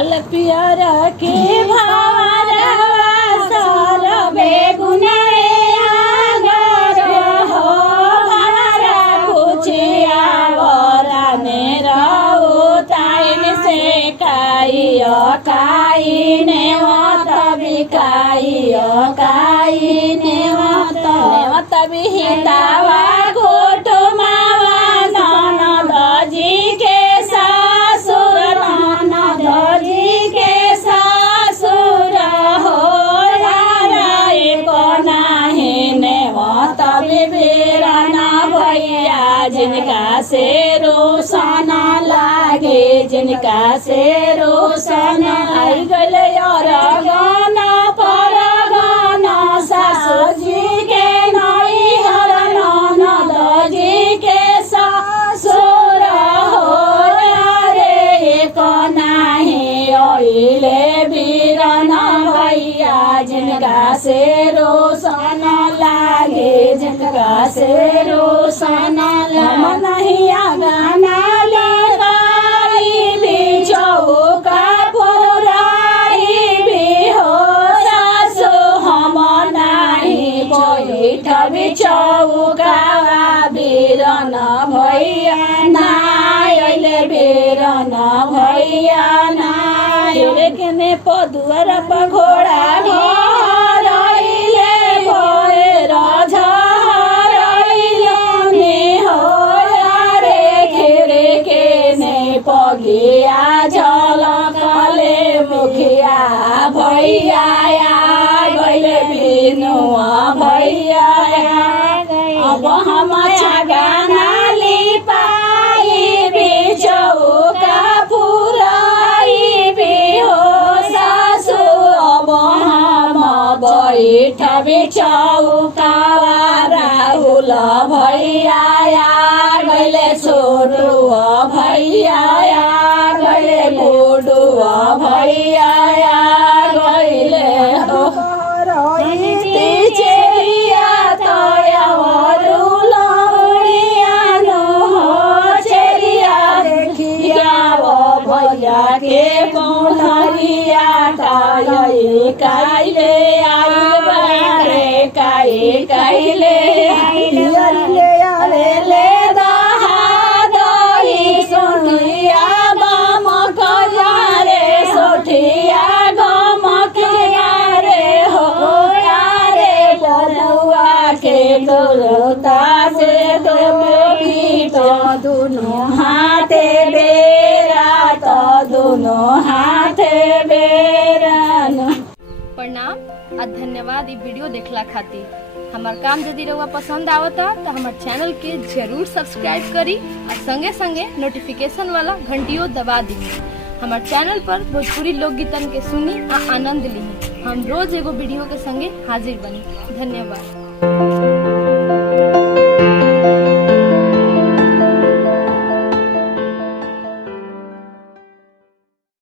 लाल पियर के भवरवा सरबे गुनाए आगर हो भवरा कुचिया वराने रउताइन से काइयो काइने मत बिकाइयो काइने मत बिहितावा कुटुमावा ननद जी के सासुर ननद जी के सासुर हो एको नाहिने मत बिबिरन भैया जिनका से रोशन लागे जिनका से रोशन आई गले और गाना पर गाना सासु जी के नई हर ननद जी के सासुर हो रे एक नाही ओइले बीरन भैया जिनका से रोशन लागे जिनका से रोशन हम नहीं गाना लगाई भी चौका पुराई भी हो सासु हम नहीं बैठबी चौका बीरन भैया नाइले बीरन भैया नाइले केने पदुआर पघोड़ा घरइले भएर झरइले हो रे घेरे केने पगिया झलकले मुखिया भैया गइले बिनुआ भैया अब हम गाना लिपाई बिचौका फुराई भी हो सासु अब हम बैठबी चौका राहुल भैया गइले छोटू भैया गइले बुडू भैया गइले हो चेरिया तयरू लौड़ियानो हो चेरिया देखिया भैया के पौधरिया काई काइले आई बारे काई काइले ले दहा दही सोठिया गम कजारे सोठिया गम कियारे हो यारे बलुआ के डोलता से दो पीठो दोनों हाथे बेरा तो दोनों हाथे बेरान। प्रणाम आ धन्यवाद ई वीडियो देखला खातिर। हमार काम यदि रउआ पसंद आवता तो हमार चैनल के जरूर सब्सक्राइब करी और संगे संगे नोटिफिकेशन वाला घंटियों दबा दी। हमार चैनल पर भोजपुरी लोकगीतन के सुनी आ आनंद ली। हम रोज एगो वीडियो के संगे हाजिर बनी। धन्यवाद।